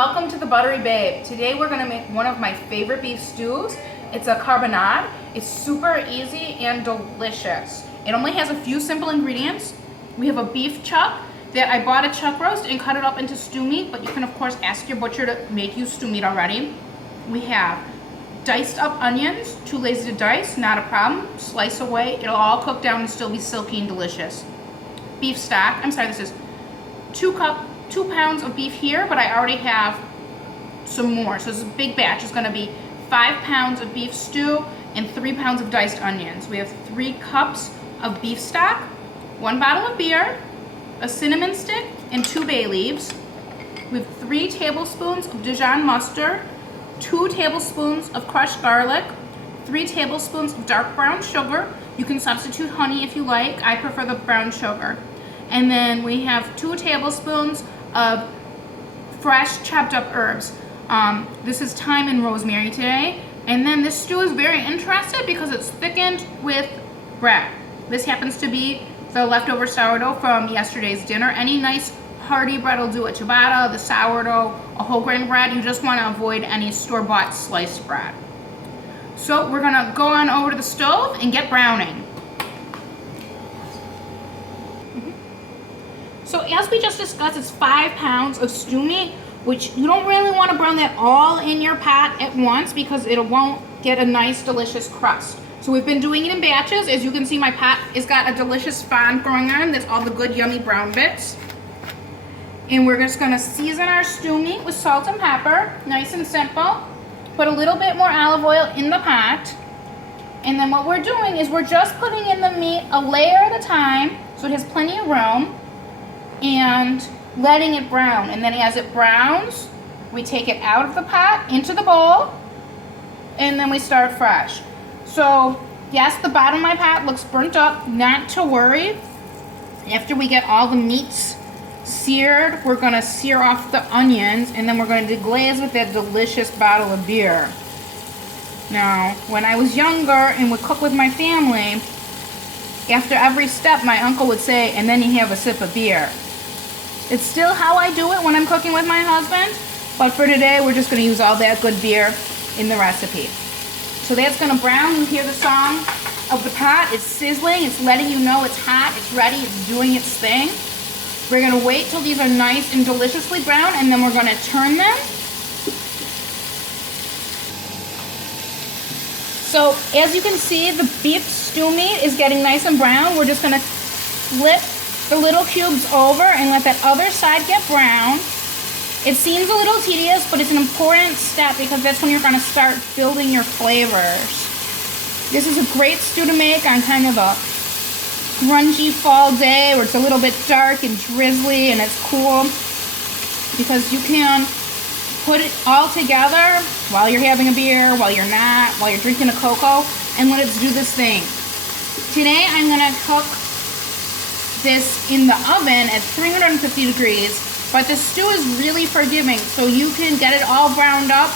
Welcome to the Buttery Babe. Today we're going to make one of my favorite beef stews. It's a carbonade. It's super easy and delicious. It only has a few simple ingredients. We have a beef chuck that I bought at chuck roast and cut it up into stew meat, but you can of course ask your butcher to make you stew meat already. We have diced up onions, too lazy to dice, not a problem. Slice away, it'll all cook down and still be silky and delicious. Beef stock, this is 2 pounds of beef here, but I already have some more. So this is a big batch. It's going to be 5 pounds of beef stew and 3 pounds of diced onions. We have 3 cups of beef stock, 1 bottle of beer, a cinnamon stick, and 2 bay leaves. We have 3 tablespoons of Dijon mustard, 2 tablespoons of crushed garlic, 3 tablespoons of dark brown sugar. You can substitute honey if you like. I prefer the brown sugar. And then we have 2 tablespoons of fresh chopped up herbs. This is thyme and rosemary today. And then this stew is very interesting because it's thickened with bread. This happens to be the leftover sourdough from yesterday's dinner. Any nice hearty bread will do it. Ciabatta, the sourdough, a whole grain bread. You just want to avoid any store-bought sliced bread. So we're gonna go on over to the stove and get browning. So as we just discussed, it's 5 pounds of stew meat, which you don't really want to brown that all in your pot at once because it won't get a nice, delicious crust. So we've been doing it in batches. As you can see, my pot has got a delicious fond going on. That's all the good, yummy brown bits. And we're just going to season our stew meat with salt and pepper, nice and simple. Put a little bit more olive oil in the pot. And then what we're doing is we're just putting in the meat a layer at a time so it has plenty of room, and letting it brown. And then as it browns, we take it out of the pot into the bowl, and then we start fresh. So yes, the bottom of my pot looks burnt up, not to worry. After we get all the meats seared, we're gonna sear off the onions, and then we're gonna deglaze with that delicious bottle of beer. Now, when I was younger and would cook with my family, after every step my uncle would say, and then you have a sip of beer. It's still how I do it when I'm cooking with my husband, but for today we're just going to use all that good beer in the recipe. So that's going to brown. You hear the song of the pot. It's sizzling. It's letting you know it's hot. It's ready. It's doing its thing. We're going to wait till these are nice and deliciously brown, and then we're going to turn them. So as you can see, the beef stew meat is getting nice and brown. We're just going to flip the little cubes over and let that other side get brown. It seems a little tedious, but it's an important step because that's when you're going to start building your flavors. This is a great stew to make on kind of a grungy fall day where it's a little bit dark and drizzly and it's cool, because you can put it all together while you're having a beer, while you're not, while you're drinking a cocoa, and let it do this thing. Today I'm going to cook this in the oven at 350 degrees, but the stew is really forgiving, so you can get it all browned up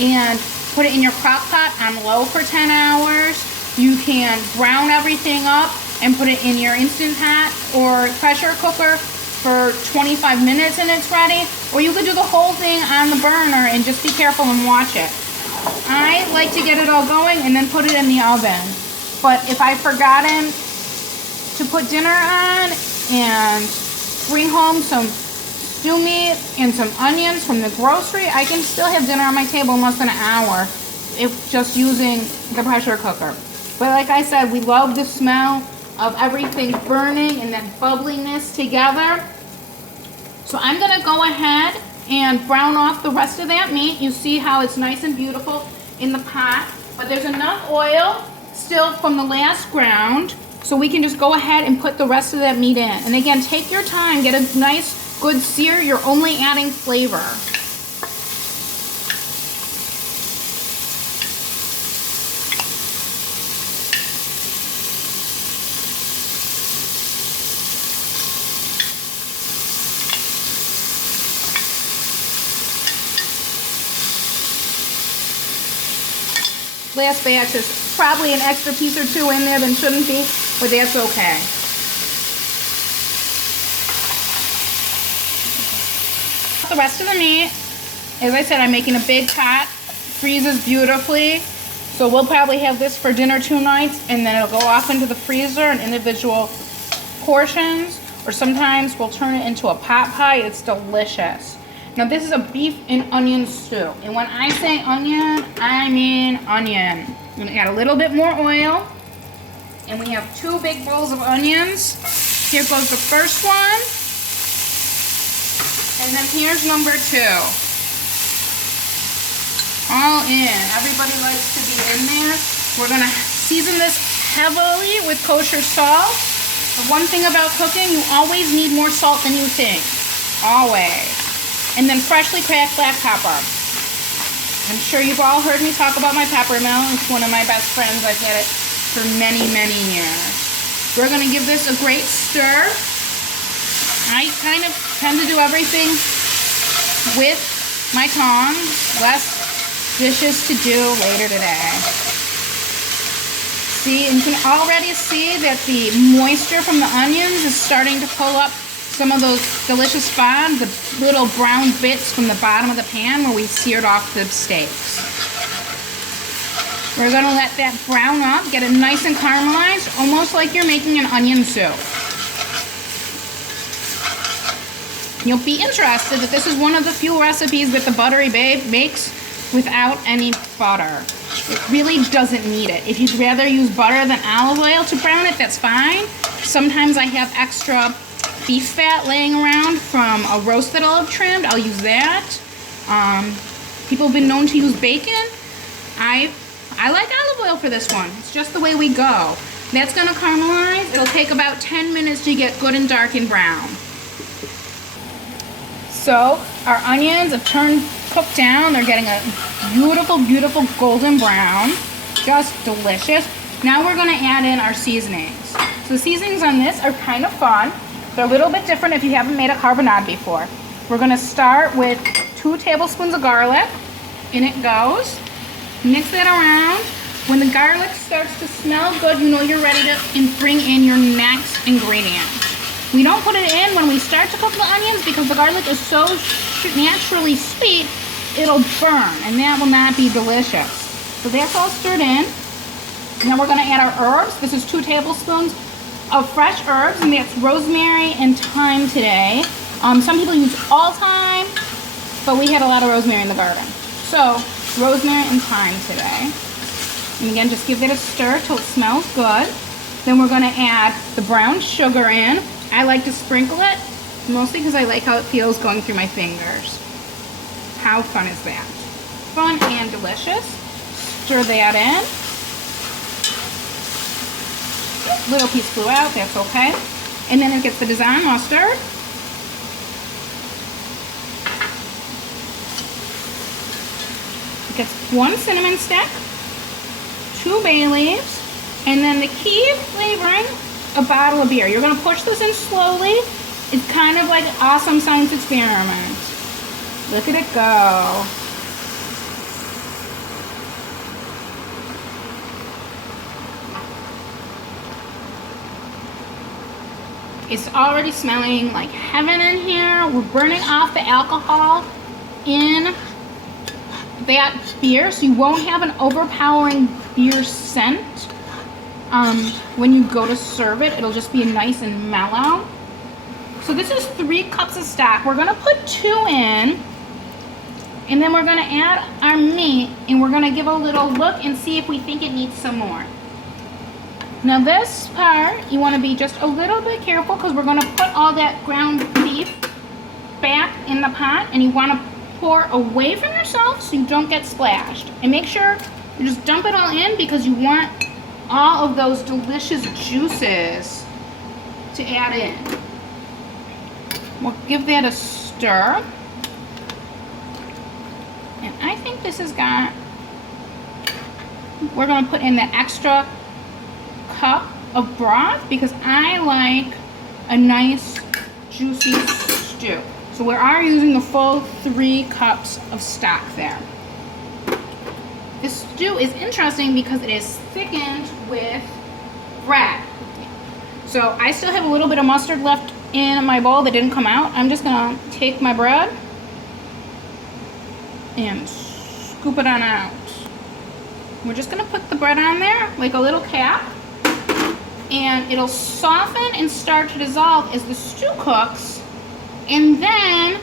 and put it in your crock pot on low for 10 hours. You can brown everything up and put it in your Instant Pot or pressure cooker for 25 minutes and it's ready, or you could do the whole thing on the burner and just be careful and watch it. I like to get it all going and then put it in the oven, but if I've forgotten to put dinner on and bring home some stew meat and some onions from the grocery, I can still have dinner on my table in less than an hour if just using the pressure cooker. But like I said, we love the smell of everything burning and that bubbliness together. So I'm gonna go ahead and brown off the rest of that meat. You see how it's nice and beautiful in the pot, but there's enough oil still from the last ground, so we can just go ahead and put the rest of that meat in. And again, take your time, get a nice, good sear. You're only adding flavor. Last batch is probably an extra piece or 2 in there than shouldn't be, but that's okay. The rest of the meat, as I said, I'm making a big pot, freezes beautifully. So we'll probably have this for dinner 2 nights, and then it'll go off into the freezer in individual portions, or sometimes we'll turn it into a pot pie. It's delicious. Now this is a beef and onion stew, and when I say onion, I mean onion. I'm gonna add a little bit more oil, and we have 2 big bowls of onions. Here goes the first one, and then here's number 2. All in. Everybody likes to be in there. We're gonna season this heavily with kosher salt. The one thing about cooking, you always need more salt than you think. Always. And then freshly cracked black pepper. I'm sure you've all heard me talk about my pepper mill. It's one of my best friends. I've had it for many, many years. We're gonna give this a great stir. I kind of tend to do everything with my tongs. Less dishes to do later today. See, and you can already see that the moisture from the onions is starting to pull up some of those delicious spots, the little brown bits from the bottom of the pan where we seared off the steaks. We're gonna let that brown up, get it nice and caramelized, almost like you're making an onion soup. You'll be interested that this is one of the few recipes that the Buttery Babe makes without any butter. It really doesn't need it. If you'd rather use butter than olive oil to brown it, that's fine. Sometimes I have extra beef fat laying around from a roast that I'll have trimmed. I'll use that. People have been known to use bacon. I like olive oil for this one. It's just the way we go. That's gonna caramelize. It'll take about 10 minutes to get good and dark and brown. So our onions have cooked down. They're getting a beautiful, beautiful golden brown. Just delicious. Now we're gonna add in our seasonings. So the seasonings on this are kind of fun. They're a little bit different if you haven't made a carbonade before. We're gonna start with 2 tablespoons of garlic. In it goes. Mix that around. When the garlic starts to smell good, you know you're ready to bring in your next ingredient. We don't put it in when we start to cook the onions because the garlic is so naturally sweet, it'll burn, and that will not be delicious. So that's all stirred in. Now we're gonna add our herbs. This is 2 tablespoons of fresh herbs, and that's rosemary and thyme today. Some people use all thyme, but we had a lot of rosemary in the garden. So rosemary and thyme today. And again, just give that a stir till it smells good. Then we're gonna add the brown sugar in. I like to sprinkle it, mostly because I like how it feels going through my fingers. How fun is that? Fun and delicious. Stir that in. Little piece flew out, that's okay. And then it gets the Dijon mustard. It gets 1 cinnamon stick, 2 bay leaves, and then the key flavoring, a bottle of beer. You're gonna push this in slowly. It's kind of like an awesome science experiment. Look at it go. It's already smelling like heaven in here. We're burning off the alcohol in that beer, so you won't have an overpowering beer scent. When you go to serve it, it'll just be nice and mellow. So this is 3 cups of stock. We're gonna put 2 in, and then we're gonna add our meat, and we're gonna give a little look and see if we think it needs some more. Now this part, you wanna be just a little bit careful because we're gonna put all that ground beef back in the pot, and you wanna pour away from yourself so you don't get splashed. And make sure you just dump it all in because you want all of those delicious juices to add in. We'll give that a stir. And I think this has got, we're gonna put in the extra cup of broth because I like a nice juicy stew. So we are using the full 3 cups of stock there. This stew is interesting because it is thickened with bread. So I still have a little bit of mustard left in my bowl that didn't come out. I'm just gonna take my bread and scoop it on out. We're just gonna put the bread on there like a little cap, and it'll soften and start to dissolve as the stew cooks, and then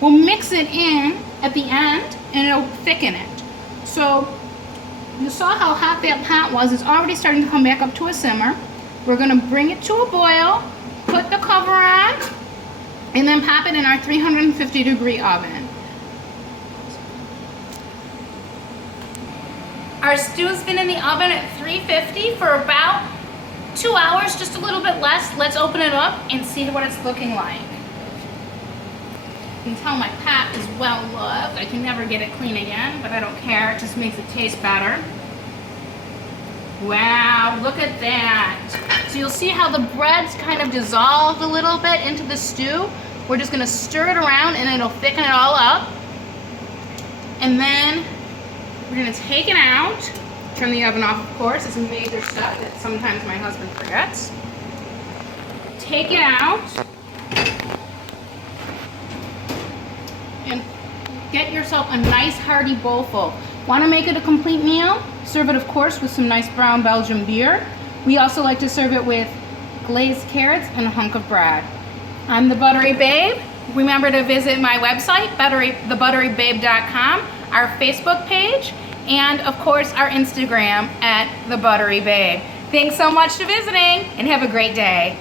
we'll mix it in at the end and it'll thicken it. So you saw how hot that pot was. It's already starting to come back up to a simmer. We're gonna bring it to a boil, put the cover on, and then pop it in our 350-degree oven. Our stew's been in the oven at 350 for about 2 hours, just a little bit less. Let's open it up and see what it's looking like. You can tell my pot is well loved. I can never get it clean again, but I don't care. It just makes it taste better. Wow, look at that. So you'll see how the bread's kind of dissolved a little bit into the stew. We're just gonna stir it around and it'll thicken it all up. And then we're gonna take it out. Turn the oven off, of course. It's a major step that sometimes my husband forgets. Take it out. And get yourself a nice hearty bowlful. Want to make it a complete meal? Serve it, of course, with some nice brown Belgian beer. We also like to serve it with glazed carrots and a hunk of bread. I'm the Buttery Babe. Remember to visit my website, thebutterybabe.com, our Facebook page, and of course our Instagram at The Buttery Babe. Thanks so much for visiting, and have a great day.